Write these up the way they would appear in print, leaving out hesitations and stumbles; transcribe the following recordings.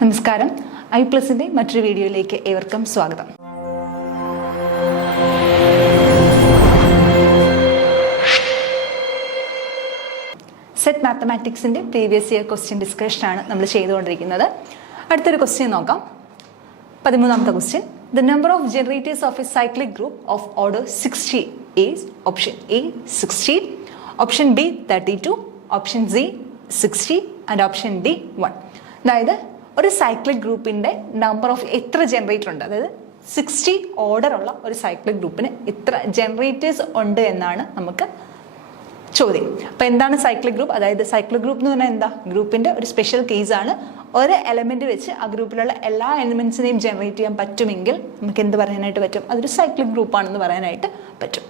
നമസ്കാരം. ഐപ്ലസിന്റെ മറ്റൊരു വീഡിയോയിലേക്ക് ഏവർക്കും സ്വാഗതം. സെറ്റ് മാത്തമാറ്റിക്സിന്റെ പ്രീവിയസ് ഇയർ ക്വസ്റ്റ്യൻ ഡിസ്കഷൻ ആണ് നമ്മൾ ചെയ്തുകൊണ്ടിരിക്കുന്നത്. അടുത്തൊരു ക്വസ്റ്റ്യൻ നോക്കാം. 13ാമത്തെ question. The number of generators of a cyclic group of order 60 is option A 60, option B 32, option C 60 and option D 1. അതായത് ഒരു സൈക്ലിക് ഗ്രൂപ്പിന്റെ നമ്പർ ഓഫ് എത്ര ജനറേറ്റർ ഉണ്ട്, അതായത് 60 ഓർഡർ ഉള്ള ഒരു സൈക്ലിക് ഗ്രൂപ്പിന് എത്ര ജനറേറ്റേഴ്സ് ഉണ്ട് എന്നാണ് നമുക്ക് ചോദ്യം. അപ്പൊ എന്താണ് സൈക്ലിക് ഗ്രൂപ്പ്? അതായത് സൈക്ലിക് ഗ്രൂപ്പ് എന്ന് പറഞ്ഞാൽ എന്താ? ഗ്രൂപ്പിന്റെ ഒരു സ്പെഷ്യൽ കേസ് ആണ്. ഒരു എലമെന്റ് വെച്ച് ആ ഗ്രൂപ്പിലുള്ള എല്ലാ എലിമെന്റ്സിനെയും ജനറേറ്റ് ചെയ്യാൻ പറ്റുമെങ്കിൽ നമുക്ക് എന്ത് പറയാനായിട്ട് പറ്റും? അതൊരു സൈക്ലിക് ഗ്രൂപ്പ് ആണെന്ന് പറയാനായിട്ട് പറ്റും.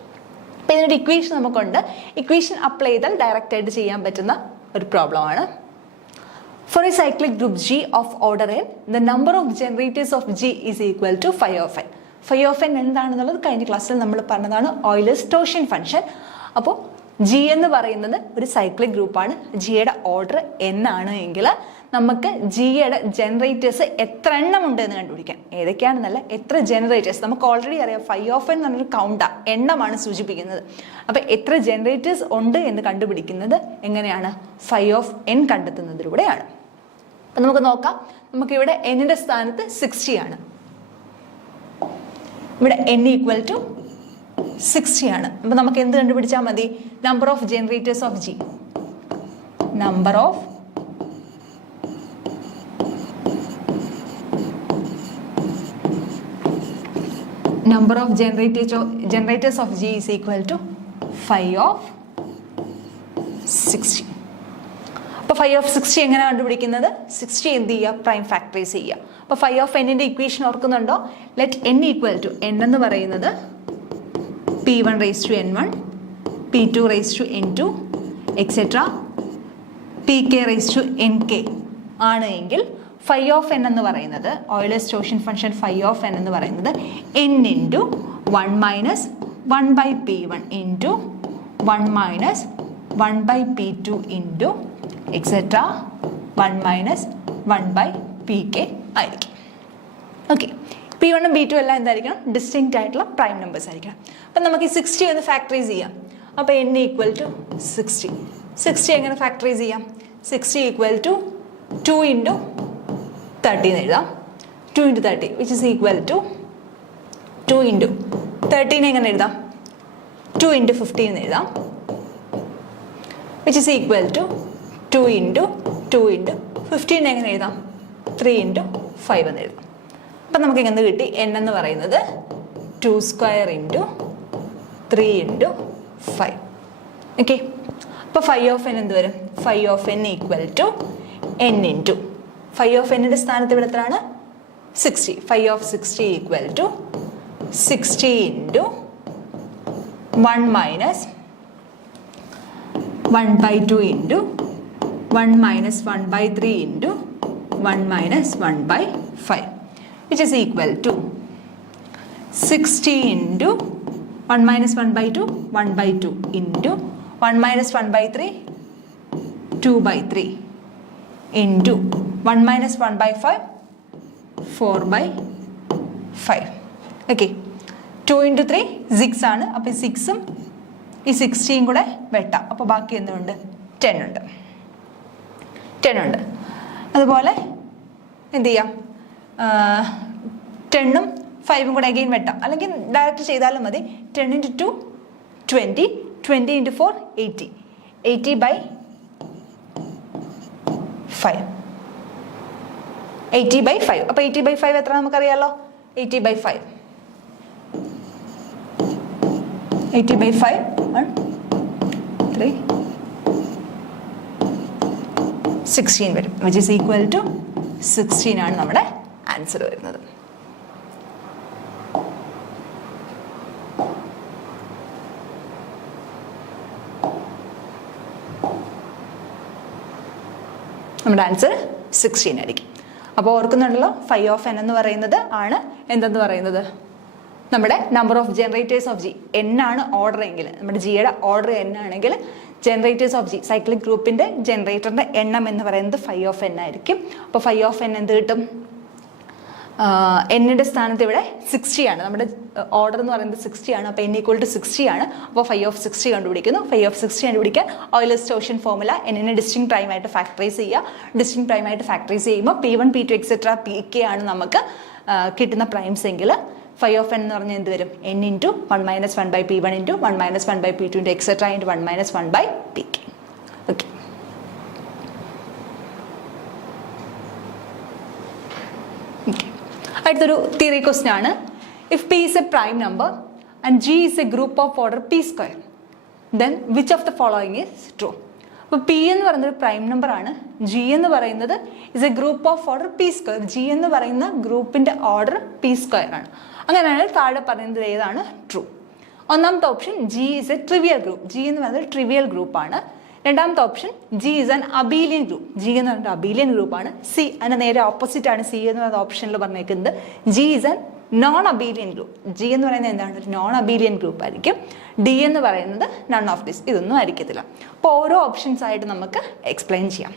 അപ്പൊ ഇതിനൊരു ഇക്വേഷൻ നമുക്കുണ്ട്. ഇക്വേഷൻ അപ്ലൈ ചെയ്താൽ ഡയറക്റ്റ് ആയിട്ട് ചെയ്യാൻ പറ്റുന്ന ഒരു പ്രോബ്ലം ആണ്. For a cyclic group G of order n, the number of generators of G is equal to phi of n. Phi of n എന്താണെന്നുള്ളത് കഴിഞ്ഞ ക്ലാസ്സിൽ നമ്മൾ പറഞ്ഞതാണ്, ഓയിലേഴ്സ് ടോർഷൻ ഫംഗ്ഷൻ. അപ്പോൾ ജി എന്ന് പറയുന്നത് ഒരു സൈക്ലിക് ഗ്രൂപ്പാണ്. ജിയുടെ ഓർഡർ n ആണ് എങ്കിൽ നമുക്ക് ജിയുടെ ജനറേറ്റേഴ്സ് എത്ര എണ്ണം ഉണ്ട് എന്ന് കണ്ടുപിടിക്കാം. ഏതൊക്കെയാണെന്നല്ല, എത്ര ജനറേറ്റേഴ്സ്. നമുക്ക് ഓൾറെഡി അറിയാം ഫൈ ഓഫ് എൻ എന്നൊരു കൗണ്ടാ, എണ്ണമാണ് സൂചിപ്പിക്കുന്നത്. അപ്പം എത്ര ജനറേറ്റേഴ്സ് ഉണ്ട് എന്ന് കണ്ടുപിടിക്കുന്നത് എങ്ങനെയാണ്? ഫൈ ഓഫ് എൻ കണ്ടെത്തുന്നതിലൂടെയാണ്. അപ്പം നമുക്ക് നോക്കാം. നമുക്കിവിടെ എന്നിന്റെ സ്ഥാനത്ത് 60 ആണ്. ഇവിടെ n ഈക്വൽ ടു 60 ആണ്. അപ്പം നമുക്ക് എന്ത് കണ്ടുപിടിച്ചാൽ മതി? Number of generators of G. Number of generators of G is equal to phi of 60. അപ്പോൾ phi of 60 എങ്ങനെ കണ്ടുപിടിക്കുന്നത്? 60 എന്ത് ചെയ്യുക? പ്രൈം ഫാക്ടറൈസ് ചെയ്യുക. അപ്പോൾ phi of n ന്റെ ഇക്വേഷൻ ഓർക്കുന്നുണ്ടോ? Let n equal to, n എന്ന് പറയുന്നത് p1 raise to n1, p2 raise to n2 etcetera pk raise to nk ആണ് എങ്കിൽ phi ഓഫ് n എന്ന് പറയുന്നത്, ഓയിലേഴ്സ് ടോർഷൻ ഫംഗ്ഷൻ phi ഓഫ് n എന്ന് പറയുന്നത് n into 1 minus 1 by p1 into 1 minus 1 by p2 into etcetera 1 minus 1 by pk ആയിരിക്കും. Okay, p1 ഉം p2 എല്ലാം എന്തായിരിക്കണം? ഡിസ്റ്റിങ്ക്റ്റ് ആയിട്ടുള്ള പ്രൈം നമ്പേഴ്സ് ആയിരിക്കണം. അപ്പം നമുക്ക് ഈ 60 ഒന്ന് ഫാക്ടറൈസ് ചെയ്യാം. അപ്പോൾ n ഈക്വൽ ടു 60. 60 എങ്ങനെ ഫാക്ടറൈസ് ചെയ്യാം? 60 ഈക്വൽ ടു 2 ഇൻറ്റു 30 എന്ന് എഴുതാം. 2 into 30 which is equal to 2 into 13 എങ്ങനെ എഴുതാം? 2 ഇൻറ്റു 15 എന്ന് എഴുതാം. Which is equal to 2 into 2 into 15 എങ്ങനെ എഴുതാം? 3 ഇൻറ്റു 5 എന്ന് എഴുതാം. അപ്പം നമുക്ക് എന്ത് കിട്ടി? n എന്ന് പറയുന്നത് 2 സ്ക്വയർ ഇൻറ്റു 3 ഇൻറ്റു 5. ഓക്കെ, അപ്പോൾ phi ഓഫ് n എന്ത് വരും? phi of n equal to n into phi of n ന്റെ സ്ഥാനത്ത് ഇവിടെ എത്രയാണ്? 60. phi of 60 equal to 60 into 1 minus 1 by 2 into 1 minus 1 by 3 into 1 minus 1 by 5 which is equal to 60 into 1 minus 1 by 2, 1 by 2 into 1 minus 1 by 3, 2 by 3 into 1 minus 1 by 5, 4 by 5. Okay, 2 into 3 6 ആണ്. അപ്പോൾ 6ഉം ഈ 60യും കൂടെ വെട്ടാം. അപ്പോൾ ബാക്കി എന്തുണ്ട്? 10 ഉണ്ട്. 10 ഉണ്ട്. അതുപോലെ എന്ത് ചെയ്യാം? 10ഉം 5ഉം കൂടെ അഗെയിൻ വെട്ടാം, അല്ലെങ്കിൽ ഡയറക്റ്റ് ചെയ്താലും മതി. 10 ഇൻറ്റു 2 20, 20 ഇൻറ്റു 4 80, 80 ബൈ 5, 80 ബൈ 5. അപ്പോൾ 80 ബൈ 5 എത്ര നമുക്കറിയാമല്ലോ? 80 ബൈ 5, 80 ബൈ 5 1 3 16 വരും. വിച്ച് ഈസ് ഈക്വൽ ടു 16 ആണ് നമ്മുടെ ആൻസർ വരുന്നത്. നമ്മുടെ ആൻസർ 16 ആയിരിക്കും. അപ്പോൾ ഓർക്കുന്നുണ്ടല്ലോ, phi ഓഫ് n എന്ന് പറയുന്നത് ആണ് എന്തെന്ന് പറയുന്നത്? നമ്മുടെ number of generators of G. n ആണ് ഓർഡർ എങ്കിൽ, നമ്മുടെ ജിയുടെ ഓർഡർ n ആണെങ്കിൽ ജനറേറ്റേഴ്സ് ഓഫ് ജി സൈക്ലിക് ഗ്രൂപ്പിൻ്റെ ജനറേറ്ററിൻ്റെ എണ്ണം എന്ന് പറയുന്നത് ഫൈ ഓഫ് എൻ ആയിരിക്കും. അപ്പോൾ ഫൈ ഓഫ് എൻ എന്ത് കിട്ടും? എന്നിൻ്റെ സ്ഥാനത്ത് ഇവിടെ 60 ആണ്. നമ്മുടെ ഓർഡർ എന്ന് പറയുന്നത് 60 ആണ്. അപ്പോൾ n ഈക്വൽ ടു 60 ആണ്. അപ്പോൾ ഫൈ ഓഫ് 60 കണ്ടുപിടിക്കുന്നു. ഫൈ ഓഫ് 60 കണ്ടുപിടിക്കാൻ ഓയിലേഴ്സ് ടോർഷൻ ഫോർമുല എന്നിനെ ഡിസ്റ്റിങ് പ്രൈം ആയിട്ട് ഫാക്ടറൈസ് ചെയ്യുക. ഡിസ്റ്റിങ് പ്രൈം ആയിട്ട് ഫാക്ടറൈസ് ചെയ്യുമ്പോൾ P1 P2 എക്സെട്ര Pk ആണ് നമുക്ക് കിട്ടുന്ന പ്രൈംസ് എങ്കിൽ ഫൈ ഓഫ് എൻ എന്ന് പറഞ്ഞാൽ എന്ത് വരും? n into 1 minus 1 by P1 into 1 minus 1 by P2 into etcetera into 1 minus 1 by Pk. Okay, അടുത്തൊരു തിയറി ക്വസ്റ്റ്യൻ ആണ്. If P is a prime number and G is a group of order P square, then which of the following is true? അപ്പോൾ P എന്ന് പറയുന്നത് ഒരു prime number ആണ്. G എന്ന് പറയുന്നത് is A group of order P square. G എന്ന് പറയുന്ന ഗ്രൂപ്പിന്റെ ഓർഡർ P സ്ക്വയർ ആണ്. അങ്ങനെയാണെങ്കിൽ താഴെ പറയുന്നത് ഏതാണ് ട്രൂ? ഒന്നാമത്തെ option G is a trivial group. G എന്ന് പറയുന്നത് ട്രിവിയൽ ഗ്രൂപ്പാണ്. രണ്ടാമത്തെ option G is an abelian group. G എന്ന് പറയുന്നത് അബീലിയൻ ഗ്രൂപ്പാണ്. C അതിന് നേരെ ഓപ്പോസിറ്റ് ആണ് C എന്ന് പറയുന്ന ഓപ്ഷനിൽ പറഞ്ഞേക്കുന്നത്. G is an non Abelian group. G എന്ന് പറയുന്നത് എന്താണ്? ഒരു നോൺ അബീലിയൻ ഗ്രൂപ്പ് ആയിരിക്കും. D എന്ന് പറയുന്നത് നൺ ഓഫ് ദിസ്, ഇതൊന്നും ആയിരിക്കത്തില്ല. അപ്പോൾ ഓരോ ഓപ്ഷൻസ് ആയിട്ട് നമുക്ക് എക്സ്പ്ലെയിൻ ചെയ്യാം.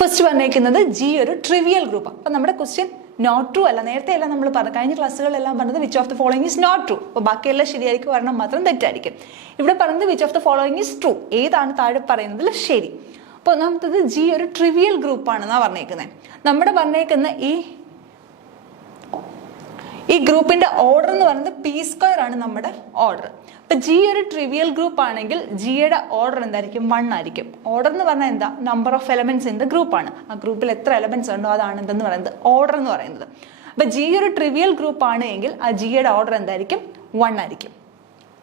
ഫസ്റ്റ് പറഞ്ഞേക്കുന്നത് G ഒരു ട്രിവിയൽ ഗ്രൂപ്പ്. അപ്പോൾ നമ്മുടെ ക്വസ്റ്റ്യൻ നോട്ട് ട്രൂ അല്ല. നേരത്തെ എല്ലാം നമ്മൾ കഴിഞ്ഞ ക്ലാസ്സുകളിലെല്ലാം പറഞ്ഞത് which of the following is not true. അപ്പോൾ ബാക്കിയെല്ലാം ശരിയായിരിക്കും, ഒരെണ്ണം മാത്രം തെറ്റായിരിക്കും. ഇവിടെ പറയുന്നത് which of the following is true. ഏതാണ് താഴെ പറയുന്നതിൽ ശരി? അപ്പോൾ ഒന്നാമത്തത് G ഒരു ട്രിവിയൽ ഗ്രൂപ്പാണെന്നാണ് പറഞ്ഞേക്കുന്നത്. നമ്മുടെ പറഞ്ഞേക്കുന്ന ഈ ഗ്രൂപ്പിന്റെ ഓർഡർ എന്ന് പറയുന്നത് P സ്ക്വയർ ആണ് നമ്മുടെ ഓർഡർ. അപ്പൊ G ഒരു ട്രിവിയൽ ഗ്രൂപ്പ് ആണെങ്കിൽ ജിയുടെ ഓർഡർ എന്തായിരിക്കും? 1 ആയിരിക്കും. ഓർഡർ എന്ന് പറഞ്ഞാൽ എന്താ? Number of elements in the group ആണ്. ആ ഗ്രൂപ്പിൽ എത്ര എലമെന്റ്സ് ഉണ്ടോ അതാണ് എന്തെന്ന് പറയുന്നത് ഓർഡർ എന്ന് പറയുന്നത്. അപ്പൊ G ഒരു ട്രിവിയൽ ഗ്രൂപ്പ് ആണ് എങ്കിൽ ആ ജിയുടെ ഓർഡർ എന്തായിരിക്കും? 1 ആയിരിക്കും.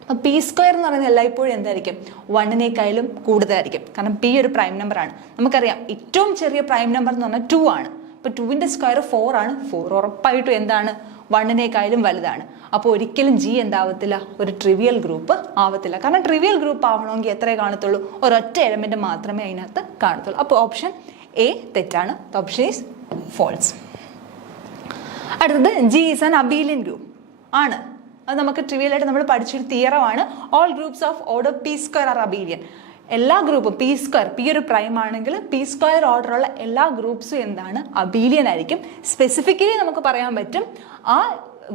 അപ്പൊ P സ്ക്വയർ എന്ന് പറയുന്നത് എല്ലായ്പ്പോഴും എന്തായിരിക്കും? 1നേക്കാളും കൂടുതലായിരിക്കും. കാരണം P ഒരു പ്രൈം നമ്പർ ആണ്. നമുക്കറിയാം ഏറ്റവും ചെറിയ പ്രൈം നമ്പർ എന്ന് പറഞ്ഞാൽ 2 ആണ്. ഇപ്പൊ 2ന്റെ സ്ക്വയർ 4 ആണ്. 4 ഉറപ്പായിട്ടും എന്താണ്? 1നേക്കാളും വലുതാണ്. അപ്പോൾ ഒരിക്കലും G എന്താവത്തില്ല? ഒരു ട്രിവിയൽ ഗ്രൂപ്പ് ആവത്തില്ല. കാരണം ട്രിവിയൽ ഗ്രൂപ്പ് ആവണമെങ്കിൽ എത്രയേ കാണത്തുള്ളൂ? ഒരൊറ്റ എലമെന്റ് മാത്രമേ അതിനകത്ത് കാണത്തുള്ളൂ. അപ്പോൾ ഓപ്ഷൻ എ തെറ്റാണ്. Option is false. അടുത്തത് G is an abelian group ആണ്. അത് നമുക്ക് ട്രിവിയൽ ആയിട്ട് നമ്മൾ പഠിച്ചൊരു തിയറമാണ്. All groups of order P square are abelian. എല്ലാ ഗ്രൂപ്പും P സ്ക്വയർ, P ഒരു പ്രൈം ആണെങ്കിൽ P സ്ക്വയർ ഓർഡറുള്ള എല്ലാ ഗ്രൂപ്പ്സും എന്താണ്? അബീലിയൻ ആയിരിക്കും. സ്പെസിഫിക്കലി നമുക്ക് പറയാൻ പറ്റും ആ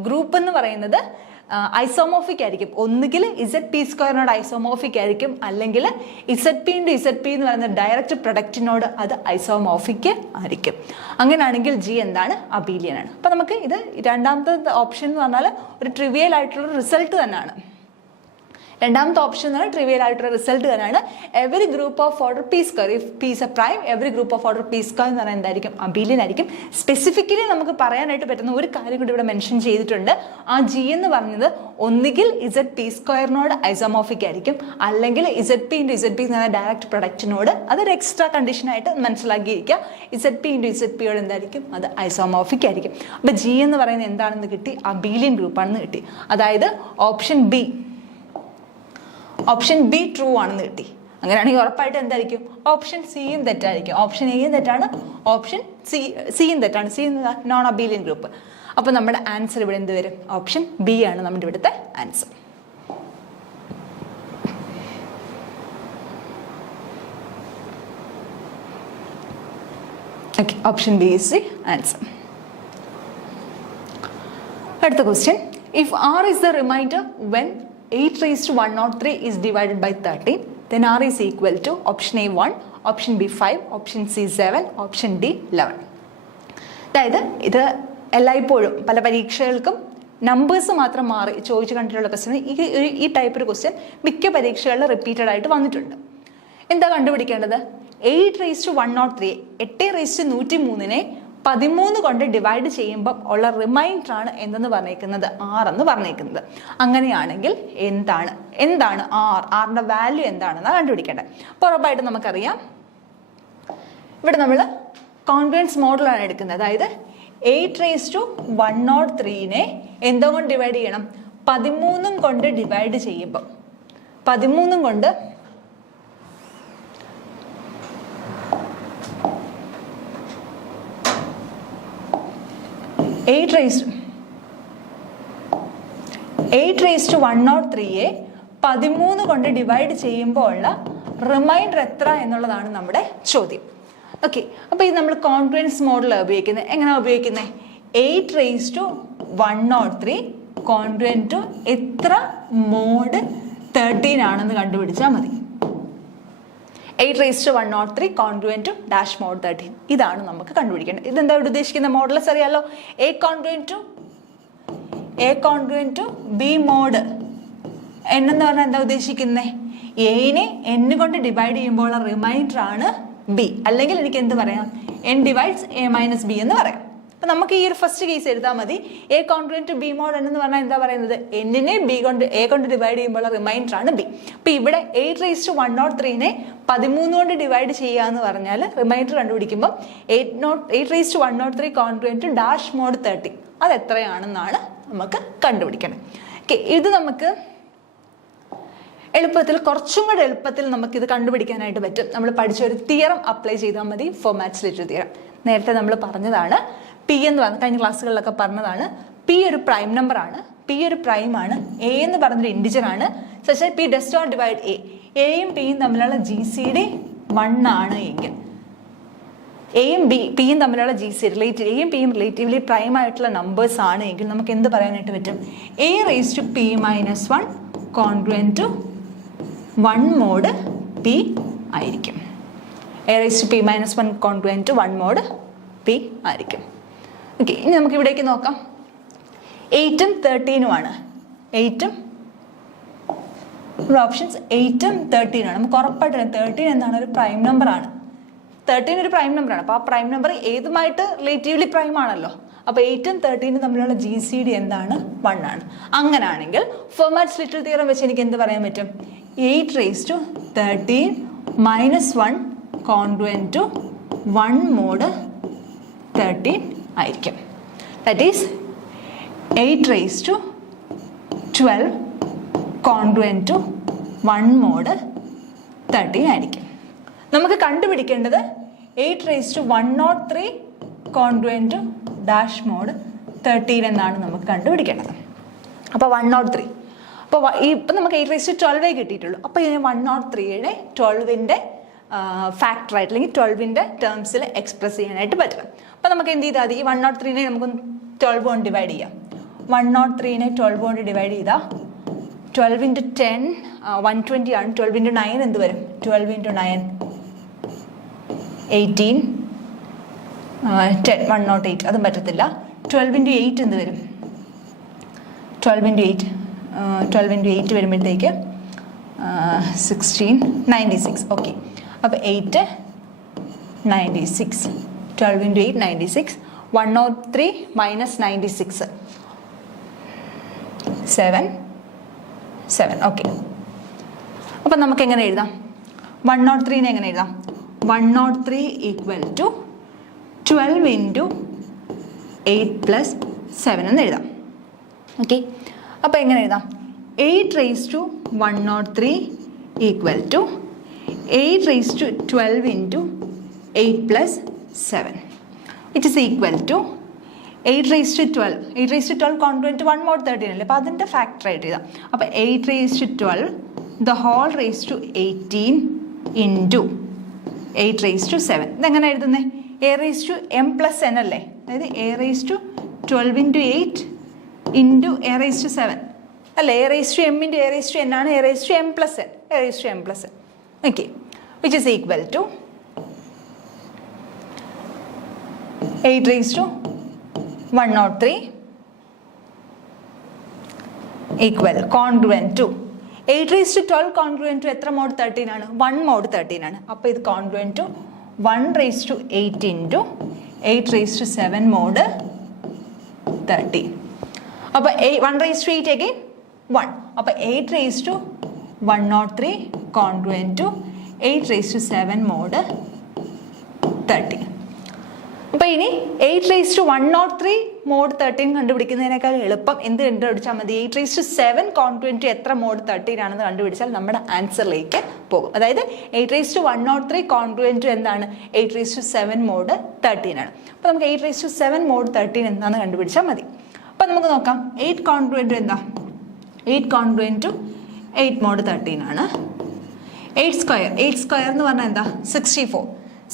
ഗ്രൂപ്പ് എന്ന് പറയുന്നത് ഐസോമോർഫിക് ആയിരിക്കും. ഒന്നുകിൽ ZP സ്ക്വയറിനോട് ഐസോമോർഫിക് ആയിരിക്കും, അല്ലെങ്കിൽ ZP × ZP എന്ന് പറയുന്ന ഡയറക്റ്റ് പ്രൊഡക്റ്റിനോട് അത് ഐസോമോർഫിക് ആയിരിക്കും. അങ്ങനെയാണെങ്കിൽ G എന്താണ്? അബീലിയൻ ആണ്. അപ്പം നമുക്ക് ഇത് രണ്ടാമത്തെ ഓപ്ഷൻ എന്ന് പറഞ്ഞാൽ ഒരു ട്രിവിയൽ ആയിട്ടുള്ള റിസൾട്ട് തന്നെയാണ്. രണ്ടാമത്തെ ഓപ്ഷൻ എന്ന് പറഞ്ഞാൽ ട്രിവിയൽ ആയിട്ടുള്ള റിസൾട്ട് തന്നെയാണ്. Every group of order P square, if P is a prime, every group of order P square എന്ന് പറഞ്ഞാൽ എന്തായിരിക്കും? അബീലിയൻ ആയിരിക്കും. സ്പെസിഫിക്കലി നമുക്ക് പറയാനായിട്ട് പറ്റുന്ന ഒരു കാര്യം കൂടി ഇവിടെ മെൻഷൻ ചെയ്തിട്ടുണ്ട്. ആ G എന്ന് പറഞ്ഞത് ഒന്നുകിൽ ZP സ്ക്വയറിനോട് ഐസോമോർഫിക് ആയിരിക്കും, അല്ലെങ്കിൽ ZP × ZP എന്ന് പറഞ്ഞ ഡയറക്റ്റ് പ്രൊഡക്റ്റിനോട്, അതൊരു എക്സ്ട്രാ കണ്ടീഷനായിട്ട് മനസ്സിലാക്കിയിരിക്കുക. ZP × ZP യോട് എന്തായിരിക്കും? അത് ഐസോമോർഫിക് ആയിരിക്കും. അപ്പോൾ G എന്ന് പറയുന്നത് എന്താണെന്ന് കിട്ടി? അബീലിയൻ ഗ്രൂപ്പാണെന്ന് കിട്ടി. അതായത് ഓപ്ഷൻ ബി ട്രൂ ആണെന്ന് കിട്ടി. അങ്ങനെയാണെങ്കിൽ ഉറപ്പായിട്ട് എന്തായിരിക്കും? ഓപ്ഷൻ സിയും തെറ്റായിരിക്കും. ഓപ്ഷൻ എയും തെറ്റാണ്, ഓപ്ഷൻ സിയും തെറ്റാണ്. സി എന്നത് നോൺ അബീലിയൻ ഗ്രൂപ്പ്. അപ്പോൾ നമ്മുടെ ആൻസർ ഇവിടെ എന്ത് വരും? ഓപ്ഷൻ ബി ആണ് നമ്മുടെ ഇവിടുത്തെ answer. Okay, option B is the answer. അടുത്ത question. If R is the remainder when 8⁻103 is divided by 13, then R is equal to option A 1, option B 5, option C 7, option D 11. അതായത് ഇത് എല്ലായ്പ്പോഴും പല പരീക്ഷകൾക്കും numbers മാത്രം മാറി ചോദിച്ചു കണ്ടിട്ടുള്ള question. ഈ ടൈപ്പ് ഒരു ക്വസ്റ്റ്യൻ മിക്ക പരീക്ഷകളിൽ റിപ്പീറ്റഡ് ആയിട്ട് വന്നിട്ടുണ്ട്. എന്താ കണ്ടുപിടിക്കേണ്ടത്? 8⁻103, 8⁻103നെ 13 കൊണ്ട് ഡിവൈഡ് ചെയ്യുമ്പോൾ ഉള്ള റിമൈൻഡർ ആണ് എന്തെന്ന് പറഞ്ഞേക്കുന്നത്? 6 എന്ന് പറഞ്ഞേക്കുന്നത്. അങ്ങനെയാണെങ്കിൽ എന്താണ് ആറിന്റെ വാല്യൂ എന്താണെന്നാണ് കണ്ടുപിടിക്കേണ്ടത്. അപ്പോൾ ഉറപ്പായിട്ട് നമുക്കറിയാം ഇവിടെ നമ്മൾ കോൺഗ്രൻസ് മോഡലാണ് എടുക്കുന്നത്. അതായത് 8⁻103നെ എന്തോ കൊണ്ട് ഡിവൈഡ് ചെയ്യണം? 13 കൊണ്ട് ഡിവൈഡ് ചെയ്യുമ്പോൾ 13 കൊണ്ട് 8⁻103യെ 13 കൊണ്ട് ഡിവൈഡ് ചെയ്യുമ്പോൾ ഉള്ള റിമൈൻഡർ എത്ര എന്നുള്ളതാണ് നമ്മുടെ ചോദ്യം. ഓക്കെ, അപ്പോൾ ഇത് നമ്മൾ കോൺഗ്രുവൻസ് മോഡൽ ഉപയോഗിക്കുന്നത്. എങ്ങനെയാണ് ഉപയോഗിക്കുന്നത്? 8⁻103 കോൺഗ്രുവൻറ്റ് ടു എത്ര മോഡ് 13 ആണെന്ന് കണ്ടുപിടിച്ചാൽ മതി. 8⁻103 കോൺഗ്രുവൻറ്റ് ടു ഡാഷ് മോഡ് 13 ഇതാണ് നമുക്ക് കണ്ടുപിടിക്കേണ്ടത്. ഇതെന്താ ഇവിടെ ഉദ്ദേശിക്കുന്ന മോഡൽസ് അറിയാലോ. A congruent to B mod n എന്ന് പറഞ്ഞാൽ എന്താ ഉദ്ദേശിക്കുന്നത്? എനെ n കൊണ്ട് ഡിവൈഡ് ചെയ്യുമ്പോൾ റിമൈൻഡർ ആണ് ബി. അല്ലെങ്കിൽ എനിക്ക് എന്ത് പറയാം? n divides a minus B എന്ന് പറയാം. അപ്പം നമുക്ക് ഈ ഒരു ഫസ്റ്റ് കേസ് എഴുതാൽ മതി. A congruent to B mod എന്ന് പറഞ്ഞാൽ എന്താ പറയുന്നത്? എന്നിനെ ബി കൊണ്ട് എ കൊണ്ട് ഡിവൈഡ് ചെയ്യുമ്പോൾ റിമൈൻഡർ ആണ് ബി. അപ്പം ഇവിടെ 8⁻103നെ 13 കൊണ്ട് ഡിവൈഡ് ചെയ്യുക എന്ന് പറഞ്ഞാൽ റിമൈൻഡർ കണ്ടുപിടിക്കുമ്പോൾ 8⁻103 കോൺഗ്രുവൻറ്റ് ടു ഡാഷ് മോഡ് 13 അത് എത്രയാണെന്നാണ് നമുക്ക് കണ്ടുപിടിക്കണം. ഓക്കെ, ഇത് നമുക്ക് എളുപ്പത്തിൽ, കുറച്ചും കൂടെ എളുപ്പത്തിൽ നമുക്കിത് കണ്ടുപിടിക്കാനായിട്ട് പറ്റും. നമ്മൾ പഠിച്ച ഒരു തിയറം അപ്ലൈ ചെയ്താൽ മതി. ഫോർമാറ്റ് ലിറ്റർ തിയറം നേരത്തെ നമ്മൾ പറഞ്ഞതാണ്. പി എന്ന് പറഞ്ഞ കഴിഞ്ഞ ക്ലാസ്സുകളിലൊക്കെ പറഞ്ഞതാണ്. പി ഒരു പ്രൈം നമ്പർ ആണ്. പി ഒരു പ്രൈം ആണ്. എ എന്ന് പറഞ്ഞൊരു ഇൻഡിജർ ആണ്. Such P does not divide A. എയും പിയും തമ്മിലുള്ള GCD 1 ആണ് എങ്കിൽ, എയും പിയും തമ്മിലുള്ള എയും പിയും റിലേറ്റീവ്ലി പ്രൈം ആയിട്ടുള്ള നമ്പേഴ്സ് ആണ് എങ്കിൽ നമുക്ക് എന്ത് പറയാനായിട്ട് പറ്റും? a⁻p−1 congruent to 1 mod P ആയിരിക്കും. a⁻p−1 congruent to 1 mod P ആയിരിക്കും. ഓക്കെ, ഇനി നമുക്ക് ഇവിടേക്ക് നോക്കാം. 8ഉം 13ഉം ആണ്. 8ഉം ഓപ്ഷൻസ് 8ഉം 13 ആണ്. നമുക്ക് ഉറപ്പായിട്ട് 13 എന്താണ്? ഒരു പ്രൈം നമ്പർ ആണ്. 13 ഒരു പ്രൈം നമ്പറാണ്. അപ്പോൾ ആ പ്രൈം നമ്പർ ഏതുമായിട്ട് റിലേറ്റീവ്ലി പ്രൈം ആണല്ലോ. അപ്പോൾ 8ഉം 13ഉം തമ്മിലുള്ള GCD എന്താണ്? 1 ആണ്. അങ്ങനെയാണെങ്കിൽ ഫോർമാറ്റ് ലിറ്റിൽ തിയറം വെച്ച് എനിക്ക് എന്ത് പറയാൻ പറ്റും? 8⁻13−1 കോൺഗ്രുവൻറ്റ് ടു 1 മോഡ് 13 ആയിരിക്കും. That is 8⁻12 congruent to 1 mod 13 ആയിരിക്കും. നമുക്ക് കണ്ടുപിടിക്കേണ്ടത് 8⁻103 കോൺഗ്രുവൻറ്റ് ടു ഡാഷ് മോഡ് 13 എന്നാണ് നമുക്ക് കണ്ടുപിടിക്കേണ്ടത്. അപ്പോൾ 103. അപ്പോൾ ഇപ്പം നമുക്ക് 8⁻12 കിട്ടിയിട്ടുള്ളൂ. അപ്പോൾ ഇതിന് 103യുടെ 12ൻ്റെ ഫാക്ടറായിട്ട് അല്ലെങ്കിൽ 12ൻ്റെ ടേംസിൽ എക്സ്പ്രസ് ചെയ്യാനായിട്ട് പറ്റണം. അപ്പോൾ നമുക്ക് എന്ത് ചെയ്താൽ മതി? ഈ 103നെ നമുക്ക് 12 കൊണ്ട് ഡിവൈഡ് ചെയ്യാം. 103നെ 12 കൊണ്ട് ഡിവൈഡ് ചെയ്താൽ 12 × 10 120 ആണ്. 12 × 9 എന്ത് വരും? 12 × 9 18 10 108. അതും പറ്റത്തില്ല. 12 × 8 എന്ത് വരും? 12 × 8 വരുമ്പോഴത്തേക്ക് 16 96. ഓക്കെ, അപ്പോൾ 8 96. 12 × 8 96. 103 - 96 7. ഓക്കെ, അപ്പം നമുക്ക് എങ്ങനെ എഴുതാം? 103നെ എങ്ങനെ എഴുതാം? 103 = 12 × 8 + 7 എന്ന് എഴുതാം. ഓക്കെ, അപ്പോൾ എങ്ങനെ എഴുതാം? 8⁻103 = 8⁻12 × 8 + 7. It is equal to 8⁻12 congruent to 1 mod 13 അല്ലേ. അപ്പോൾ അതിൻ്റെ ഫാക്ടറായിട്ട് എഴുതാം. അപ്പോൾ 8⁻12 the whole raised to 18 into 8⁻7. ഇതെങ്ങനെ എഴുതുന്നത്? a⁻m+n അല്ലേ. അതായത് a⁻12 × 8 ഇൻറ്റു a⁻7 അല്ലേ. a⁻m × a⁻n ആണ് a⁻m+n. a⁻m+n. Okay, which is equal to 8⁻103 equal congruent to 8⁻12 congruent to എത്ര മോഡ് 13 ആണ്? 1 മോഡ് 13 ആണ്. അപ്പോൾ ഇത് കോൺഗ്രുവൻറ്റ് ടു 1�8× 8⁻7 മോഡ് 13. അപ്പോൾ 1�8 again 1. അപ്പോൾ 8⁻103 കോൺഗ്രുവൻറ്റ് ടു 8⁻7 മോഡ് 13. അപ്പോൾ ഇനി 8⁻103 മോഡ് 13 കണ്ടുപിടിക്കുന്നതിനേക്കാൾ എളുപ്പം എന്ത് കണ്ടുപിടിച്ചാൽ മതി? 8⁻7 കോൺഗ്രുവൻറ്റ് എത്ര മോഡ് 13 ആണെന്ന് കണ്ടുപിടിച്ചാൽ നമ്മുടെ ആൻസറിലേക്ക് പോകും. അതായത് 8⁻103 കോൺഗ്രുവൻറ്റ് എന്താണ്? 8⁻7 മോഡ് 13 ആണ്. അപ്പോൾ നമുക്ക് 8⁻7 മോഡ് 13 എന്താണെന്ന് കണ്ടുപിടിച്ചാൽ മതി. അപ്പോൾ നമുക്ക് നോക്കാം. 8 കോൺഗ്രുവൻറ്റ് എന്താ? 8 കോൺഗ്രുവൻറ്റ് ടു 8 mod 13 ആണ്. 8 സ്ക്വയർ എന്ന് പറഞ്ഞാൽ എന്താ?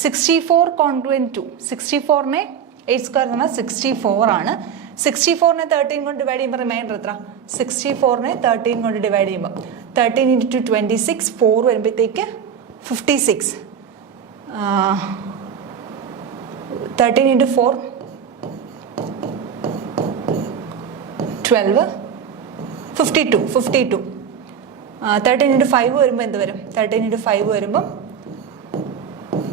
64 കോൺഗ്രുവൻറ്റ് ടു 64നെ 8 സ്ക്വയർ എന്ന് പറഞ്ഞാൽ 64 ആണ്. 64നെ 13 കൊണ്ട് ഡിവൈഡ് ചെയ്യുമ്പോൾ റിമൈൻഡർ എത്ര? 64നെ 13 കൊണ്ട് ഡിവൈഡ് ചെയ്യുമ്പോൾ 13 into 26 4 വരുമ്പോഴത്തേക്ക് 56. 13 into 4 12 52. 13 into 5 വരുമ്പോൾ എന്ത് വരും? 13 into 5 വരുമ്പോൾ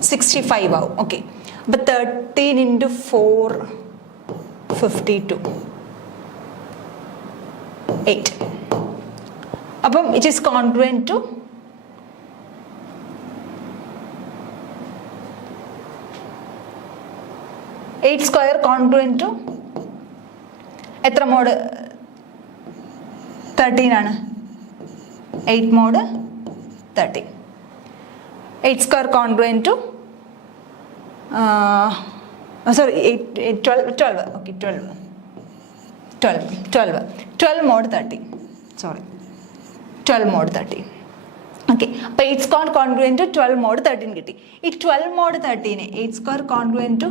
65 ആവും. ഓക്കെ, അപ്പം 13 into 4 52 8. അപ്പം it is congruent to 8 square congruent to എത്ര മോഡ് 13 ആണ്? 8 mod 13. 8 square congruent to 12. Okay, 12 mod 13. 12 mod 13. Okay, അപ്പോൾ 8 സ്ക്വയർ കോൺഗ്രുവൻറ്റ് ടു 12 മോഡ് 13 കിട്ടി. ഈ 12 mod 13 8 square congruent to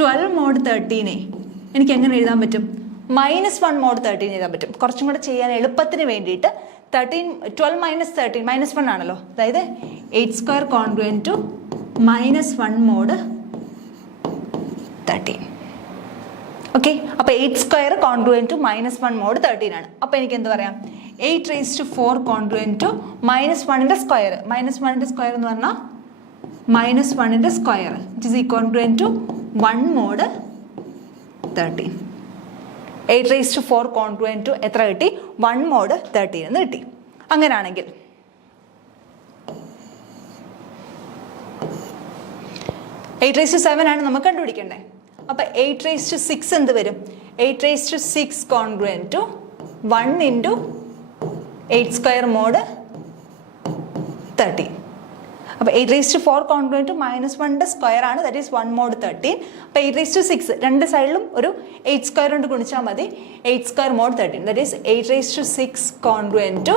12 mod 13 എനിക്ക് എങ്ങനെ എഴുതാൻ പറ്റും? -1 മോഡ് 13 എഴുതാൻ പറ്റും. കുറച്ചും കൂടെ ചെയ്യാൻ എളുപ്പത്തിന് വേണ്ടിയിട്ട് 12 മൈനസ് 13 -1 ആണല്ലോ. അതായത് 8 square congruent to -1 mod 13. Okay, അപ്പോൾ 8 സ്ക്വയർ കോൺഗ്രുവൻറ്റ് ടു -1 മോഡ് 13 ആണ്. അപ്പോൾ എനിക്ക് എന്ത് പറയാം? 8⁴ കോൺഗ്രുവൻറ്റ് ടു -1ൻ്റെ സ്ക്വയർ. -1ൻ്റെ സ്ക്വയർ എന്ന് പറഞ്ഞാൽ -1ൻ്റെ square it is equal to 1 mod 13. 8⁴ congruent to എത്ര കിട്ടി? 1 മോഡ് 13 എന്ന് കിട്ടി. അങ്ങനെയാണെങ്കിൽ 8�7 ആണ് നമുക്ക് കണ്ടുപിടിക്കേണ്ടത്. അപ്പം 8�6 എന്ത് വരും? 8�6 congruent to 1 into 8 square mod 13. അപ്പോൾ 8⁴ കോൺഗ്രുവൻറ്റ് ടു -1ൻ്റെ സ്ക്വയർ ആണ്, ദാറ്റ് ഈസ് 1 മോഡ് 13. അപ്പോൾ 8�6 രണ്ട് സൈഡിലും ഒരു 8 സ്ക്വയർ കൊണ്ട് ഗുണിച്ചാൽ മതി. 8 square mod 13 that is 8�6 congruent to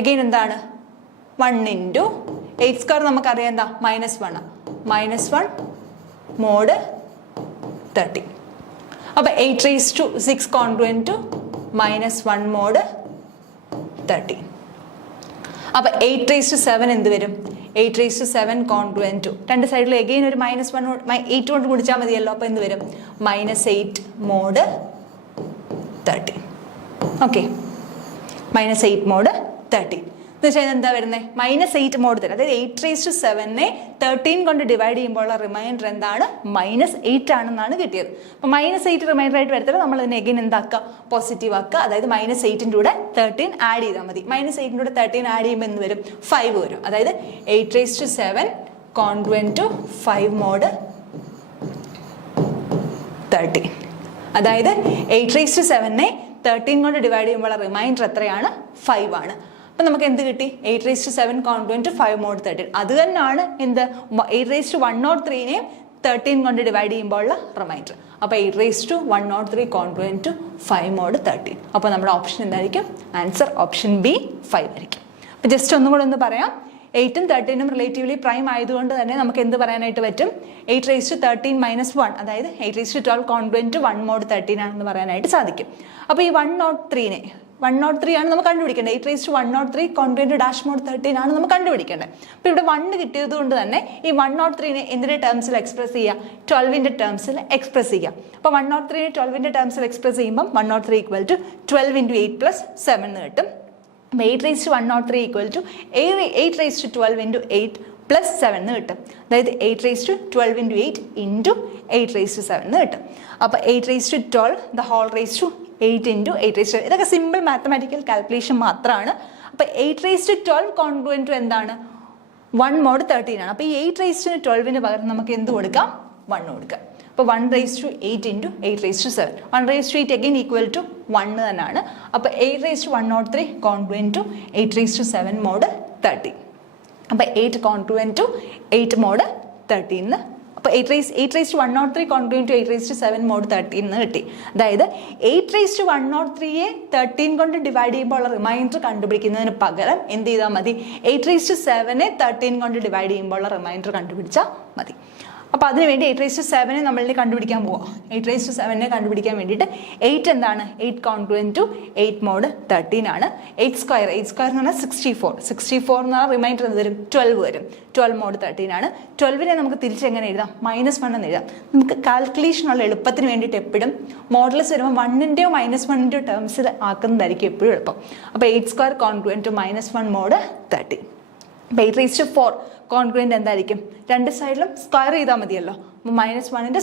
again എന്താണ്? 1 into 8 സ്ക്വയർ നമുക്കറിയാം എന്താ? -1 മോഡ് 13. അപ്പോൾ 8�6 കോൺഗ്രുവൻറ്റ് ടു -1 മോഡ് 13. അപ്പോൾ 8�7 എന്ത് വരും? 8�7 കോൺഗ്രുവൻറ്റ് ടു രണ്ട് സൈഡിൽ എഗെയിൻ ഒരു -1 8 കൊണ്ട് ഗുണിച്ചാൽ മതിയല്ലോ. അപ്പോൾ എന്ത് വരും? -8 മോഡ് 13. ഓക്കെ, -8 മോഡ് 13 എന്ന് വെച്ചാൽ എന്താ വരുന്നത്? -8 മോഡ് 13. അതായത് 8�7നെ 13 കൊണ്ട് ഡിവൈഡ് ചെയ്യുമ്പോൾ റിമൈൻഡർ എന്താണ്? -8 ആണെന്നാണ് കിട്ടിയത്. അപ്പോൾ -8 റിമൈൻഡർ ആയിട്ട് വരത്തില്ല, നമ്മൾ ഇതിനെ എഗെയിൻ എന്താക്കുക? പോസിറ്റീവ് ആക്കുക. അതായത് -8ൻ്റെ കൂടെ 13 ആഡ് ചെയ്താൽ മതി. -8ൻ്റെ കൂടെ 13 ആഡ് ചെയ്യുമ്പോൾ എന്ത് വരും? 5 വരും. അതായത് 8�7 കോൺഗ്രുവൻറ്റ് ടു 5 മോഡ് 13. അതായത് 8�7നെ 13 കൊണ്ട് ഡിവൈഡ് ചെയ്യുമ്പോൾ റിമൈൻഡർ എത്രയാണ്? 5 ആണ്. അപ്പം നമുക്ക് എന്ത് കിട്ടി? 8�7 കോൺഗ്രുവൻറ്റ് ടു 5 മോഡ് 13. അത് തന്നെയാണ് എന്ത്? 8⁴ 13 കൊണ്ട് ഡിവൈഡ് ചെയ്യുമ്പോൾ ഉള്ള റിമൈൻഡർ. അപ്പോൾ 8⁴ കോൺഗ്രുവൻറ്റ് ടു 5 മോഡ് 13. അപ്പോൾ നമ്മുടെ ഓപ്ഷൻ എന്തായിരിക്കും? ആൻസർ ഓപ്ഷൻ ബി 5 ആയിരിക്കും. അപ്പോൾ ജസ്റ്റ് ഒന്നും കൂടെ ഒന്ന് പറയാം. 8ഉം 13ഉം റിലേറ്റീവ്ലി പ്രൈം ആയതുകൊണ്ട് തന്നെ നമുക്ക് എന്ത് പറയാനായിട്ട് പറ്റും? 8⁻13 - 1 അതായത് 8⁻12 കോൺഗ്രുവൻറ്റ് 1 മോഡ് 13 ആണെന്ന് പറയാനായിട്ട് സാധിക്കും. അപ്പോൾ ഈ 103 ആണ് നമുക്ക് കണ്ടുപിടിക്കേണ്ടത്. 8⁻103 കോൺഗ്രുവൻറ്റ് ഡാഷ് മോഡ് 13 ആണ് നമുക്ക് കണ്ടുപിടിക്കേണ്ടത്. അപ്പോൾ ഇവിടെ 1 കിട്ടിയത് കൊണ്ട് തന്നെ ഈ 103നെ എന്തിൻ്റെ ടേംസിൽ എക്സ്പ്രസ് ചെയ്യുക? 12ൻ്റെ ടേംസിൽ എക്സ്പ്രസ് ചെയ്യുക. അപ്പോൾ 103നെ 12ൻ്റെ ടേംസിൽ എക്സ്പ്രസ് ചെയ്യുമ്പോൾ 103 = 12 × 8 + 7 എന്ന് കിട്ടും. 8⁻103 = 8⁻12 × 8 + 7 എന്ന് കിട്ടും. അതായത് 8⁻12 × 8 × 8⁻7 എന്ന് കിട്ടും. അപ്പോൾ 8⁻12 the whole raised to 8 × 8⁻7. ഇതൊക്കെ സിമ്പിൾ മാത്തമാറ്റിക്കൽ കാൽക്കുലേഷൻ മാത്രമാണ്. അപ്പോൾ 8⁻12 കോൺഗ്രുവൻറ്റ് എന്താണ്? 1 മോഡ് 13 ആണ്. അപ്പോൾ ഈ 8⁻12ന് പകരം നമുക്ക് എന്ത് കൊടുക്കാം? 1 കൊടുക്കാം. അപ്പോൾ 1�8× 8⁻7. 1�8 again equal to 1 തന്നെയാണ്. അപ്പോൾ 8⁻103 കോൺഗ്രുവൻറ്റ് 8⁻7 മോഡ് 13. അപ്പോൾ 8 കോൺഗ്രുവൻറ്റ് 8 മോഡ് 13 എന്ന് അപ്പോൾ 8 കോൺഗ്രുവൻറ്റ് ടു 8⁻7 മോഡ് 13 എന്ന് കിട്ടി. അതായത് 8⁻103യെ 13 കൊണ്ട് ഡിവൈഡ് ചെയ്യുമ്പോൾ ഉള്ള റിമൈൻഡർ കണ്ടുപിടിക്കുന്നതിന് പകരം എന്ത് ചെയ്താൽ മതി, 8⁻7നെ 13 കൊണ്ട് ഡിവൈഡ് ചെയ്യുമ്പോൾ ഉള്ള റിമൈൻഡർ കണ്ടുപിടിച്ചാൽ മതി. അപ്പോൾ അതിനുവേണ്ടി 8⁻7നെ നമ്മളിനി കണ്ടുപിടിക്കാൻ പോവാം. 8⁻7നെ കണ്ടുപിടിക്കാൻ വേണ്ടിയിട്ട് 8 എന്താണ്, 8 കോൺഗ്രുവൻറ്റ് ടു 8 മോഡ് 13 ആണ്. 8 സ്ക്വയർ എന്ന് പറഞ്ഞാൽ 64 എന്ന് പറഞ്ഞാൽ റിമൈൻഡർ എന്ത് വരും, 12 വരും. 12 മോഡ് 13 ആണ്. 12നെ നമുക്ക് തിരിച്ചെങ്ങനെ എഴുതാം, -1 എന്ന് എഴുതാം. നമുക്ക് കാൽക്കുലേഷനുള്ള എളുപ്പത്തിന് വേണ്ടിയിട്ട് എപ്പോഴും മോഡൽസ് വരുമ്പോൾ 1ൻ്റെയോ -1ൻ്റെയോ ടേംസിൽ ആക്കുന്നതായിരിക്കും എപ്പോഴും എളുപ്പം. അപ്പോൾ 8 സ്ക്വയർ കോൺഗ്രുവൻറ്റ് ടു -1 മോഡ് 13. അപ്പോൾ 8⁻4 കോൺഗ്രുവൻറ്റ് എന്തായിരിക്കും, രണ്ട് സൈഡിലും സ്ക്വയർ ചെയ്താൽ മതിയല്ലോ. അപ്പോൾ -1ൻ്റെ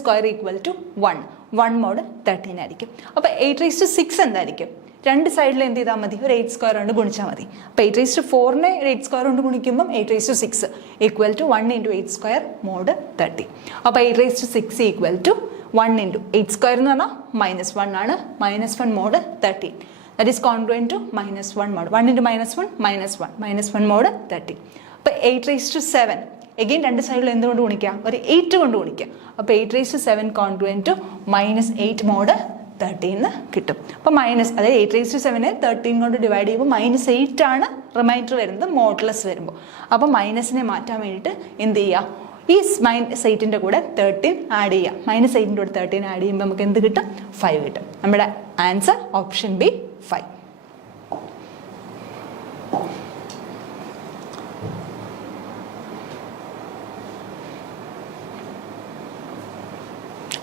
സ്ക്വയർ ഈക്വൽ ടു 1 മോഡ് 13 ആയിരിക്കും. അപ്പോൾ 8⁻6 എന്തായിരിക്കും, രണ്ട് സൈഡിൽ എന്ത് ചെയ്താൽ മതി, ഒരു 8 സ്ക്വയർ കൊണ്ട് ഗുണിച്ചാൽ മതി. അപ്പോൾ 8⁻4നെ 8 സ്ക്വയർ കൊണ്ട് ഗുണിക്കുമ്പം 8⁻6 ഈക്വൽ ടു 1 × 8 സ്ക്വയർ മോഡ് 13. അപ്പോൾ 8⁻6 ഈക്വൽ ടു 1 × 8 സ്ക്വയർ എന്ന് പറഞ്ഞാൽ -1 ആണ്. -1 mod 13. That is congruent to -1 mod. 1 × -1 -1 mod 13. അപ്പോൾ 8⁻7 again രണ്ട് സൈഡിൽ എന്തുകൊണ്ട് ഗുണിക്കുക, ഒരു 8 കൊണ്ട് ഗുണിക്കുക. അപ്പോൾ 8⁻7 congruent to -8 mod 13 കിട്ടും. അപ്പോൾ അതായത് 8⁻7നെ 13 കൊണ്ട് ഡിവൈഡ് ചെയ്യുമ്പോൾ -8 ആണ് റിമൈൻഡർ വരുന്നത് മോഡ്ലെസ് വരുമ്പോൾ. അപ്പോൾ മൈനസിനെ മാറ്റാൻ വേണ്ടിയിട്ട് എന്ത് ചെയ്യുക, ഈ -8ൻ്റെ കൂടെ 13 ആഡ് ചെയ്യുക. -8ൻ്റെ കൂടെ 13 ആഡ് ചെയ്യുമ്പോൾ നമുക്ക് എന്ത് കിട്ടും, 5 കിട്ടും. നമ്മുടെ answer option B 5.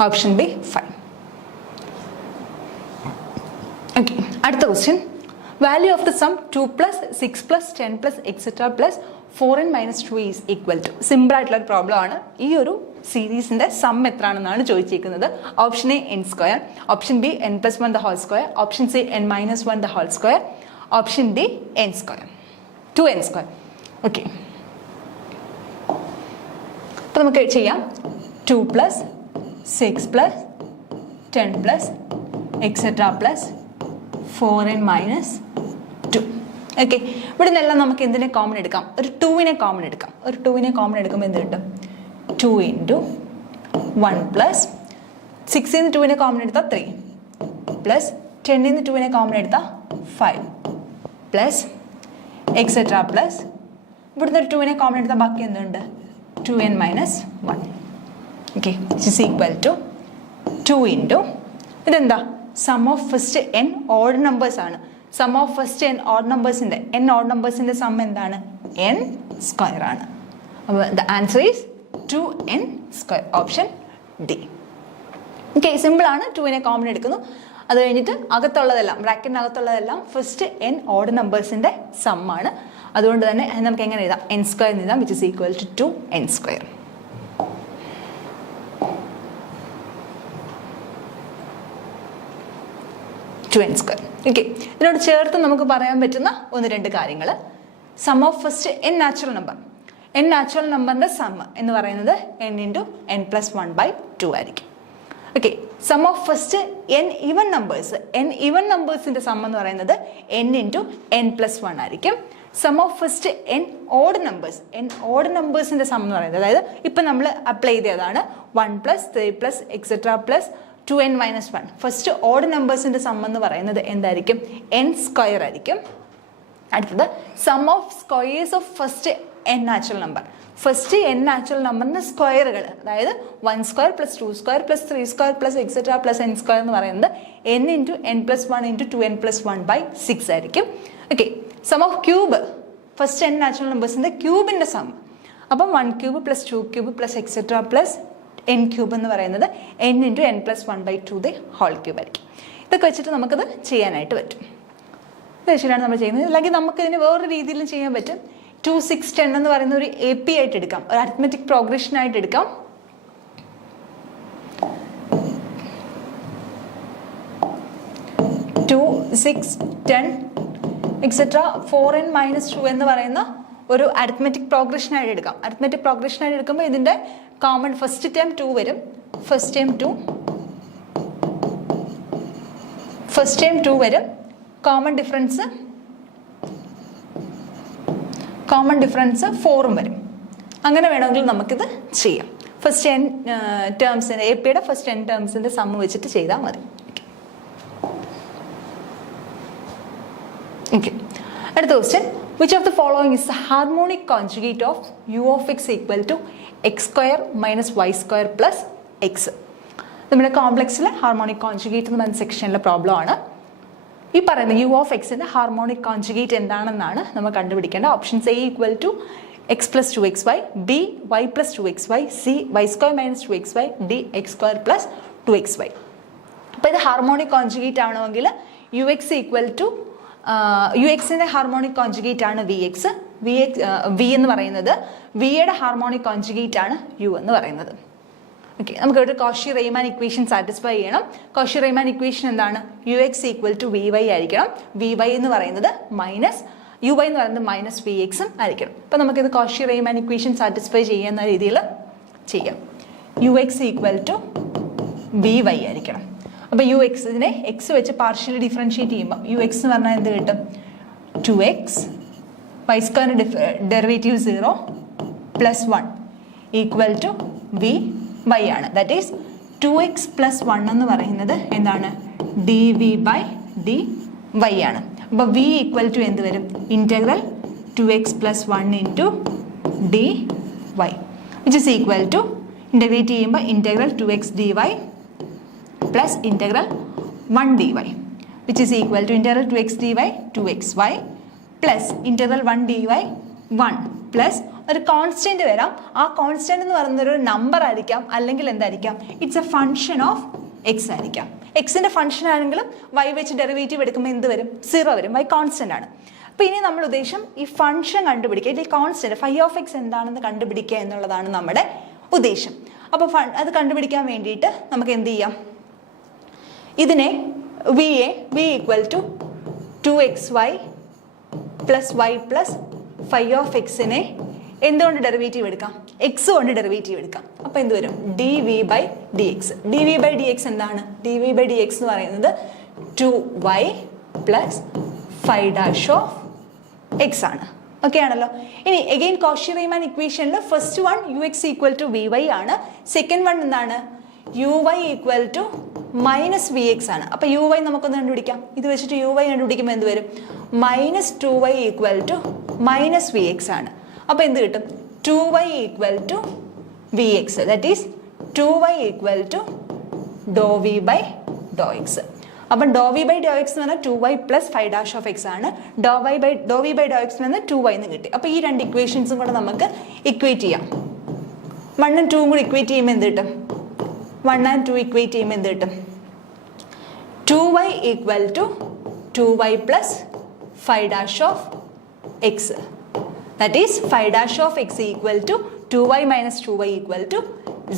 Option B 5. Okay, അടുത്ത question. Value of the sum 2 + 6 + 10 + etc. + 4n - 2 is equal to. Simple ആയിട്ടുള്ള ഒരു പ്രോബ്ലം ആണ്. ഈ ഒരു സീരീസിന്റെ സം എത്രയാണെന്നാണ് ചോദിച്ചിരിക്കുന്നത്. Option A n square, option B n+1 the whole square, option C n-1 the whole square, option D n square, 2n square. Okay, അപ്പോൾ നമുക്ക് ചെയ്യാം. 2 + 6 + 10 + etc. + 4n - 2. ഓക്കെ, ഇവിടെ നിന്നെല്ലാം നമുക്ക് എന്തിനെ കോമൺ എടുക്കാം, ഒരു 2നെ കോമൺ എടുക്കാം. ഒരു 2നെ കോമൺ എടുക്കുമ്പോൾ എന്ത് കിട്ടും, 2 × 1 + 6 ന്ന് 2നെ കോമൺ എടുത്താൽ 3 + 10 ന്ന് 2നെ കോമൺ എടുത്താൽ 5 + etc. ഇവിടുന്ന് ഒരു 2നെ കോമൺ എടുത്താൽ ബാക്കി എന്തുണ്ട്, 2n - 1. Okay, is equal to 2 × ഇതെന്താ, sum of first n odd numbers ആണ്. Sum of first n odd നമ്പേഴ്സിന്റെ സം എന്താണ്, n സ്ക്വയർ ആണ്. അപ്പോൾ the answer is 2n square, option D. Okay, simple ആണ്. 2നെ കോമൺ എടുക്കുന്നു. അത് കഴിഞ്ഞിട്ട് അകത്തുള്ളതെല്ലാം, ബ്രാക്കറ്റിനകത്തുള്ളതെല്ലാം ഫസ്റ്റ് n ഓഡ് നമ്പേഴ്സിന്റെ സം ആണ്. അതുകൊണ്ട് തന്നെ നമുക്ക് എങ്ങനെ എഴുതാം, n സ്ക്വയർ എന്ന് എഴുതാം, which is equal to 2n square. Okay, ഇതിനോട് ചേർത്ത് നമുക്ക് പറയാൻ പറ്റുന്ന 1-2 കാര്യങ്ങൾ. Sum of first n natural നമ്പറിന്റെ സം എന്ന് പറയുന്നത് n × n+1/2 ആയിരിക്കും. Okay, sum of first n even നമ്പേഴ്സിന്റെ സം എന്ന് പറയുന്നത് n × n+1 ആയിരിക്കും. Sum of first n odd നമ്പേഴ്സിന്റെ സം എന്ന് പറയുന്നത്, അതായത് ഇപ്പം നമ്മൾ അപ്ലൈ ചെയ്തതാണ് 1 + 3 + etc. + 2n - 1. ഫസ്റ്റ് ഓഡ് നമ്പേഴ്സിന്റെ സം എന്ന് പറയുന്നത് എന്തായിരിക്കും, n സ്ക്വയർ ആയിരിക്കും. അടുത്തത് sum of squares of first n natural number. First n natural നമ്പറിന്റെ സ്ക്വയറുകൾ, അതായത് 1 square + 2 square + 3 square + etc. + n square എന്ന് പറയുന്നത് n × n+1 × 2n+1/6 ആയിരിക്കും. Okay, sum of cube, first n natural നമ്പേഴ്സിന്റെ ക്യൂബിന്റെ സം. അപ്പം 1³ + 2³ + etc. + n³ എന്ന് പറയുന്നത് n × n+1/2 ഹോൾ ക്യൂബ് ആയിരിക്കും. ഇതൊക്കെ വെച്ചിട്ട് നമുക്കത് ചെയ്യാനായിട്ട് പറ്റും. ഇത് വെച്ചിട്ടാണ് നമ്മൾ ചെയ്യുന്നത്. അല്ലെങ്കിൽ നമുക്കിതിന് വേറൊരു രീതിയിലും ചെയ്യാൻ പറ്റും. 2, 6, 10 എന്ന് പറയുന്ന ഒരു AP ആയിട്ട് എടുക്കാം, ഒരു അരിത്മെറ്റിക് പ്രോഗ്രഷൻ ആയിട്ട് എടുക്കാം. 2, 6, 10 etc. 4n - 2 എന്ന് പറയുന്ന ഒരു അരിത്മെറ്റിക് പ്രോഗ്രഷൻ ആയിട്ട് എടുക്കാം. അരിത്മെറ്റിക് പ്രോഗ്രഷൻ ആയിട്ട് എടുക്കുമ്പോൾ ഇതിൻ്റെ കോമൺ ഫസ്റ്റ് ടേം 2 വരും. ഫസ്റ്റ് ടേം 2 വരും. കോമൺ ഡിഫറൻസ് 4ഉം വരും. അങ്ങനെ വേണമെങ്കിൽ നമുക്കിത് ചെയ്യാം. ഫസ്റ്റ് n ടേംസിൻ്റെ എ പിയുടെ ഫസ്റ്റ് n ടേംസിൻ്റെ സമ്മ് വെച്ചിട്ട് ചെയ്താൽ മതി. ഓക്കെ, അടുത്ത question. Which of the following is the harmonic conjugate of u of x equal to x square minus y square plus x? നമ്മുടെ കോംപ്ലക്സിലെ ഹാർമോണിക് കോൺജുഗേറ്റ് എന്ന് പറഞ്ഞ സെക്ഷനിലെ പ്രോബ്ലം ആണ്. ഈ പറയുന്ന u of xന്റെ ഹാർമോണിക് കോൺജുഗേറ്റ് എന്താണെന്നാണ് നമ്മൾ കണ്ടുപിടിക്കേണ്ടത്. Options A equal to x plus 2xy, B y plus 2xy, C y square minus 2xy, D x square plus 2xy. അപ്പോൾ ഇത് ഹാർമോണിക് കോൺജുഗേറ്റ് ആണെങ്കിൽ u x equal to u എക്സിൻ്റെ harmonic conjugate ആണ് v x. V എന്ന് പറയുന്നത് വിയുടെ harmonic conjugate ആണ് U എന്ന് പറയുന്നത്. ഓക്കെ, നമുക്ക് ഒരു കോഷി റെയ്മാൻ ഇക്വേഷൻ സാറ്റിസ്ഫൈ ചെയ്യണം. കോഷി റെയ്മാൻ ഇക്വേഷൻ എന്താണ്? U x equal to v y ആയിരിക്കണം. വി വൈ എന്ന് പറയുന്നത് മൈനസ് യു വൈ എന്ന് പറയുന്നത് മൈനസ് വി എക്സും ആയിരിക്കണം. അപ്പം നമുക്കിത് കോഷി റെയ്മാൻ ഇക്വേഷൻ സാറ്റിസ്ഫൈ ചെയ്യുന്ന രീതിയിൽ ചെയ്യാം. U x equal to v y ആയിരിക്കണം. അപ്പോൾ യു എക്സിനെ എക്സ് വെച്ച് പാർഷ്യലി ഡിഫറൻഷിയേറ്റ് ചെയ്യുമ്പോൾ യു എക്സ് എന്ന് പറഞ്ഞാൽ എന്ത് കിട്ടും? 2x വൈ സ്ക്വയറിൻ്റെ derivative 0 plus 1 equal to v y ആണ്. ദാറ്റ് ഈസ് 2x പ്ലസ് 1 എന്ന് പറയുന്നത് എന്താണ്? D v by d y ആണ്. അപ്പോൾ വി ഈക്വൽ ടു എന്ത് വരും? Integral 2x plus 1 into d y which is equal to integrate ചെയ്യുമ്പോൾ integral 2x d y plus integral 1 dy which is equal to integral 2x dy 2xy plus integral 1 dy 1 plus ഒരു constant വരാം. ആ constant എന്ന് പറയുന്നൊരു number ആയിരിക്കാം, അല്ലെങ്കിൽ എന്തായിരിക്കാം? It's A function of X ആയിരിക്കാം. എക്സിൻ്റെ ഫംഗ്ഷൻ ആണെങ്കിലും വൈ വെച്ച് ഡെറിവേറ്റീവ് എടുക്കുമ്പോൾ എന്ത് വരും? 0 വരും. വൈ കോൺസ്റ്റൻ്റ് ആണ്. അപ്പോൾ ഇനി നമ്മൾ ഉദ്ദേശം ഈ ഫംഗ്ഷൻ കണ്ടുപിടിക്കുക, ഇതിൽ കോൺസ്റ്റൻറ്റ് ഫൈ ഓഫ് എക്സ് എന്താണെന്ന് കണ്ടുപിടിക്കുക എന്നുള്ളതാണ് നമ്മുടെ ഉദ്ദേശം. അപ്പോൾ അത് കണ്ടുപിടിക്കാൻ വേണ്ടിയിട്ട് നമുക്ക് എന്ത് ചെയ്യാം? ഇതിനെ v equal to 2xy plus y plus phi of എക്സിനെ എന്തുകൊണ്ട് ഡെറിവേറ്റീവ് എടുക്കാം? എക്സ് കൊണ്ട് ഡെറിവേറ്റീവ് എടുക്കാം. അപ്പോൾ എന്ത് വരും? D v by d x. D v by d x എന്താണ്? D v by d x എന്ന് പറയുന്നത് 2y plus phi dash of x ആണ്. ഓക്കെ ആണല്ലോ. ഇനി എഗെയിൻ കോഷി റീമാൻ ഇക്വേഷനിൽ first one u x equal to v y ആണ്. Second one എന്താണ്? U y equal to minus v x ആണ്. അപ്പോൾ യു വൈ നമുക്കൊന്ന് കണ്ടുപിടിക്കാം. ഇത് വെച്ചിട്ട് യു വൈ കണ്ടുപിടിക്കുമ്പോൾ എന്ത് വരും? Minus 2y equal to minus v x ആണ്. അപ്പോൾ എന്ത് കിട്ടും? 2y equal to v x. That is 2y equal to do v by do x. അപ്പം do v by do x എന്ന് പറഞ്ഞാൽ 2y plus phi dash of x ആണ്. Do v by do x എന്ന് 2y എന്ന് കിട്ടി. അപ്പോൾ ഈ രണ്ട് ഇക്വേഷൻസും കൂടെ നമുക്ക് ഇക്വേറ്റ് ചെയ്യാം. 1 ഉം 2 കൂടി ഇക്വേറ്റ് ചെയ്യുമ്പോൾ എന്ത് കിട്ടും? 1 and 2 ഇക്വേറ്റ് ചെയ്യുമ്പോൾ എന്ത് കിട്ടും? 2y equal to 2y plus phi dash of x. That is phi dash of x equal to 2y minus 2y equal to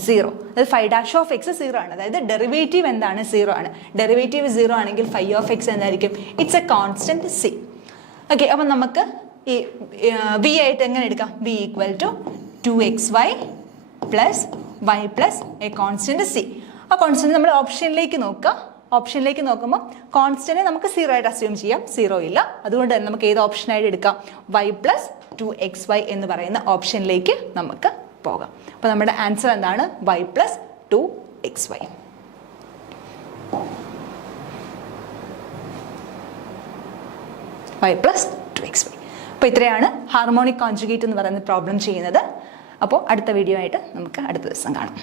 0. അതായത് ഫൈവ് ഡാഷ് ഓഫ് എക്സ് 0 ആണ്. അതായത് ഡെറിവേറ്റീവ് എന്താണ്? 0 ആണ്. ഡെറിവേറ്റീവ് 0 ആണെങ്കിൽ ഫൈ ഓഫ് എക്സ് എന്തായിരിക്കും? It's a constant C. Okay, അപ്പം നമുക്ക് ഈ വി ആയിട്ട് എങ്ങനെ എടുക്കാം? V equal to 2xy plus y plus a constant C. ആ കോൺസ്റ്റൻറ്റ് നമ്മൾ ഓപ്ഷനിലേക്ക് നോക്കുക. ഓപ്ഷനിലേക്ക് നോക്കുമ്പോൾ കോൺസ്റ്റൻറ്റ് നമുക്ക് 0 ആയിട്ട് അസ്യൂം ചെയ്യാം. 0 ഇല്ല. അതുകൊണ്ട് തന്നെ നമുക്ക് ഏത് ഓപ്ഷനായിട്ട് എടുക്കാം? y പ്ലസ് 2xy എന്ന് പറയുന്ന ഓപ്ഷനിലേക്ക് നമുക്ക് പോകാം. അപ്പോൾ നമ്മുടെ ആൻസർ എന്താണ്? y plus 2xy. y plus 2xy. അപ്പോൾ ഇത്രയാണ് ഹാർമോണിക് കോൺജുഗേറ്റ് എന്ന് പറയുന്ന പ്രോബ്ലം ചെയ്യുന്നത്. അപ്പോൾ അടുത്ത വീഡിയോ ആയിട്ട് നമുക്ക് അടുത്ത ദിവസം കാണാം.